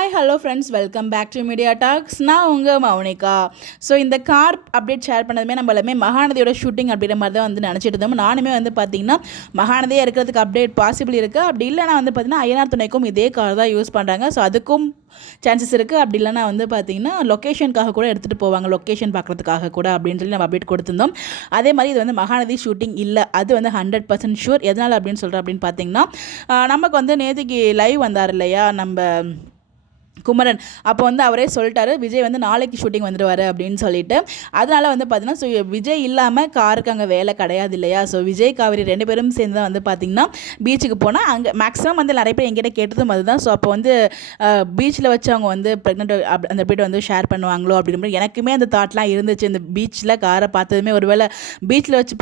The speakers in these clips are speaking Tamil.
Hi hello friends, welcome back to media talks. நான் உங்கள் மௌனிகா. ஸோ இந்த கார் அப்டேட் ஷேர் பண்ணதுமே நம்ம எல்லாமே மகாநதியோட ஷூட்டிங் அப்படின்ற மாதிரி தான் வந்து நினச்சிட்டு இருந்தோம். நானுமே வந்து பார்த்திங்கன்னா மகாநதியாக இருக்கிறதுக்கு அப்டேட் பாசிபிள் இருக்குது. அப்படி இல்லைனா வந்து பார்த்திங்கன்னா ஐயனார் துணைக்கும் இதே கார் தான் யூஸ் பண்ணுறாங்க. ஸோ அதுக்கும் சான்சஸ் இருக்குது. அப்படி இல்லைனா வந்து பார்த்திங்கன்னா லொக்கேஷனுக்காக கூட எடுத்துகிட்டு போவாங்க, லொக்கேஷன் பார்க்குறதுக்காக கூட அப்படின்னு சொல்லி நம்ம அப்டேட் கொடுத்துருந்தோம். அதே மாதிரி இது வந்து மகாநதி ஷூட்டிங் இல்லை, அது வந்து 100% ஷூர். எதனால் அப்படின்னு சொல்கிறேன் அப்படின்னு பார்த்திங்கன்னா, நமக்கு வந்து நேற்றுக்கு லைவ் வந்தார் இல்லையா நம்ம குமரன், அப்போ வந்து அவரே சொல்லிட்டாரு விஜய் வந்து நாளைக்கு ஷூட்டிங் வந்துடுவார் அப்படின்னு சொல்லிட்டு. அதனால் வந்து பார்த்தீங்கன்னா ஸோ விஜய் இல்லாமல் காருக்கு அங்கே வேலை கிடையாது இல்லையா. ஸோ விஜய் காவேரி 2 பேரும் சேர்ந்து தான் வந்து பார்த்திங்கன்னா பீச்சுக்கு போனால் அங்கே மேக்ஸிமம் வந்து நிறைய பேர் எங்கிட்ட கேட்டதும் அதுதான். ஸோ அப்போ வந்து பீச்சில் வச்சு அவங்க வந்து ப்ரெக்னென்ட் அந்த போய்ட்டு வந்து ஷேர் பண்ணுவாங்களோ அப்படின்னு எனக்குமே அந்த தாட்லாம் இருந்துச்சு. இந்த பீச்சில் காரை பார்த்ததுமே ஒருவேளை பீச்சில் வச்சு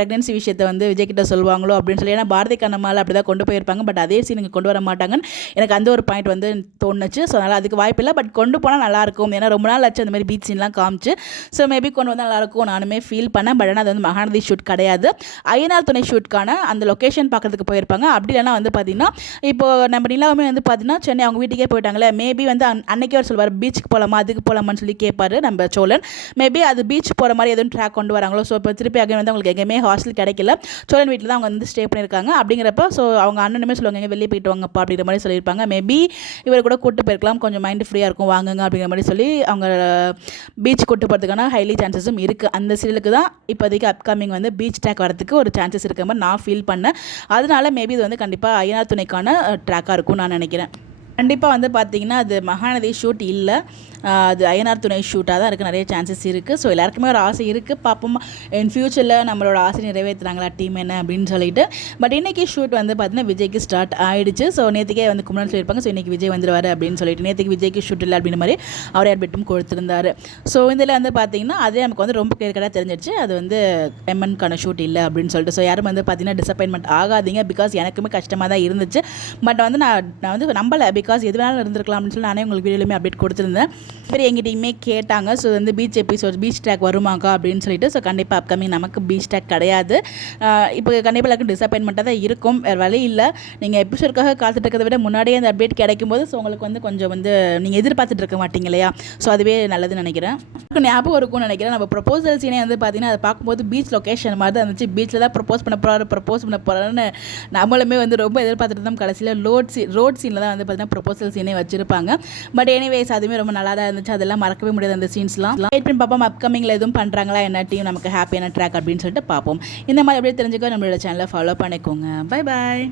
ப்ரெக்னென்சி விஷயத்தை வந்து விஜய் கிட்ட சொல்லுவாங்களோ அப்படின்னு சொல்லி. ஏன்னா பாரதி கண்ணம்மாவில் அப்படி தான் கொண்டு போயிருப்பாங்க. பட் அதே சீன் இங்கே கொண்டு வர மாட்டாங்கன்னு எனக்கு அந்த ஒரு பாயிண்ட் வந்து தோணுச்சு. ஸோ அதனால் அதுக்கு வாய்ப்பு இல்லை. பட் கொண்டு போனால் நல்லாயிருக்கும். ஏன்னா ரொம்ப நாள் ஆச்சு அந்த மாதிரி பீச் சீன்லாம் காமிச்சு. ஸோ மேபி கொண்டு வந்தால் நல்லாயிருக்கும் நானுமே ஃபீல் பண்ணேன். பட் ஆனால் அது வந்து மகாநதி ஷூட் கிடையாது, ஐயனார் துணை ஷூட்கான அந்த லொக்கேஷன் பார்க்குறதுக்கு போயிருப்பாங்க. அப்படி இல்லைனா வந்து பார்த்திங்கன்னா இப்போது நம்ம நிலாவுமே வந்து பார்த்திங்கன்னா சென்னை அவங்க வீட்டுக்கே போயிட்டாங்களே. மேபி வந்து அன்னைக்கே அவர் சொல்வார் பீச்சுக்கு போகலாமா அதுக்கு போகலாமான்னு சொல்லி கேட்பாரு நம்ம சோழன். மேபி அது பீச் போகிற மாதிரி எதுவும் ட்ராக் கொண்டு வராங்களோ. ஸோ இப்போ திருப்பி அங்கே வந்து அவங்களுக்கு எங்கேயுமே ஹாஸ்டல் கிடைக்கல, சோழன் வீட்டில் தான் அவங்க வந்து ஸ்டே பண்ணியிருக்காங்க. அப்படிங்கிறப்ப ஸோ அவங்க அண்ணனுமே சொல்லுவாங்க எங்கே வெளியே போயிட்டு வாங்கப்பா அப்படிங்கிற மாதிரி சொல்லியிருப்பாங்க. மேபி இவர் கூட கூட்டு போயிருக்கலாம், கொஞ்சம் மைண்டு ஃப்ரீயாக இருக்கும் வாங்குங்க அப்படிங்கிற மாதிரி சொல்லி அவங்க பீச் கூட்டு போகிறதுக்கான ஹைலி சான்சஸும் இருக்குது. அந்த சீரியலுக்கு தான் இப்போதைக்கு அப்கமிங் வந்து பீச் ட்ராக் வரதுக்கு ஒரு சான்சஸ் இருக்க மாதிரி நான் ஃபீல் பண்ணேன். அதனால மேபி இது வந்து கண்டிப்பாக ஐயனார் துணைக்கான ட்ராக்காக இருக்கும்னு நான் நினைக்கிறேன். கண்டிப்பாக வந்து பார்த்திங்கன்னா அது மகாநதி ஷூட் இல்லை, அது ஐயனார் துணை ஷூட்டாக தான் இருக்குது. நிறைய சான்சஸ் இருக்குது. ஸோ எல்லாருக்குமே ஒரு ஆசை இருக்குது, பார்ப்போம் இன் ஃபியூச்சரில் நம்மளோட ஆசை நிறைவேற்றுறாங்களா டீம் என்ன அப்படின்னு சொல்லிட்டு. பட் இன்றைக்கி ஷூட் வந்து பார்த்திங்கன்னா விஜய்க்கு ஸ்டார்ட் ஆகிடுச்சு. ஸோ நேற்றுக்கே வந்து குமரன் சொல்லியிருப்பாங்க ஸோ இன்றைக்கி விஜய் வந்துடுவார் அப்படின்னு சொல்லிட்டு. நேற்றுக்கு விஜய்க்கு ஷூட் இல்லை அப்படின்ற மாதிரி அவரே அட்மிட்டும் கொடுத்துருந்தார். ஸோ இதில் வந்து பார்த்திங்கன்னா அதே நமக்கு வந்து ரொம்ப கிளியர் கட்டாக தெரிஞ்சிடுச்சு அது வந்து எம்என்கான ஷூட் இல்லை அப்படின்னு சொல்லிட்டு. ஸோ யாரும் வந்து பார்த்திங்கன்னா டிசப்பாயின்மெண்ட் ஆகாதீங்க. பிகாஸ் எனக்குமே கஷ்டமாக தான் இருந்துச்சு. பட் வந்து நான் வந்து நம்பலை, பிகாஸ் எது வேணாலும் இருந்திருக்கலாம் அப்படின்னு சொல்லி நானே உங்களுக்கு வீடியோலையுமே அப்டேட் கொடுத்துருந்தேன். சரி எங்கிட்டையுமே கேட்டாங்க ஸோ வந்து பீச் எபிசோட் பீச் ட்ராக் வருமாக்கா அப்படின்னு சொல்லிட்டு. ஸோ கண்டிப்பாக அப்கமிங் நமக்கு பீச் ட்ராக் கிடையாது. இப்போ கண்டிப்பாக எல்லாருக்கும் டிசப்பாயின்மெண்ட்டாக தான் இருக்கும், வேறு வழி இல்லை. நீங்கள் எபிசோடுக்காக காத்துட்டு இருக்கிறத விட முன்னாடியே அந்த அப்டேட் கிடைக்கும்போது ஸோ உங்களுக்கு வந்து கொஞ்சம் வந்து நீங்கள் எதிர்பார்த்துட்டு இருக்க மாட்டீங்க இல்லையா. ஸோ அதுவே நல்லதுன்னு நினைக்கிறேன். ஞாபகம் இருக்கும்னு நினைக்கிறேன். நம்ம ப்ரொபோசல் சீனே வந்து பார்த்திங்கன்னா அதை பார்க்கும்போது பீச் லொக்கேஷன் மாதிரி தான் இருந்துச்சு. பீச்சில் தான் ப்ரப்போஸ் பண்ண போகிறாருன்னு நம்மளுமே வந்து ரொம்ப எதிர்பார்த்துட்டு தான். கடைசியில் ரோட் சீனில் தான் வந்து பார்த்திங்கன்னா ப்ரொபோசல் சீனே வச்சுருப்பாங்க. பட் எனிவேஸ் அதுவுமே ரொம்ப நல்லா தான் இருந்துச்சு. அதெல்லாம் மறக்கவே முடியாது அந்த சீன்ஸ்லாம். வெயிட் பண்ணி பார்ப்போம் அப்கமிங்கில் எதுவும் பண்ணுறாங்களா என்ன டீம் நமக்கு ஹாப்பியான ட்ராக் அப்படின்னு சொல்லிட்டு பார்ப்போம். இந்த மாதிரி அப்படியே தெரிஞ்சுக்க நம்மளோட சேனலை ஃபாலோ பண்ணிக்கோங்க. Bye bye.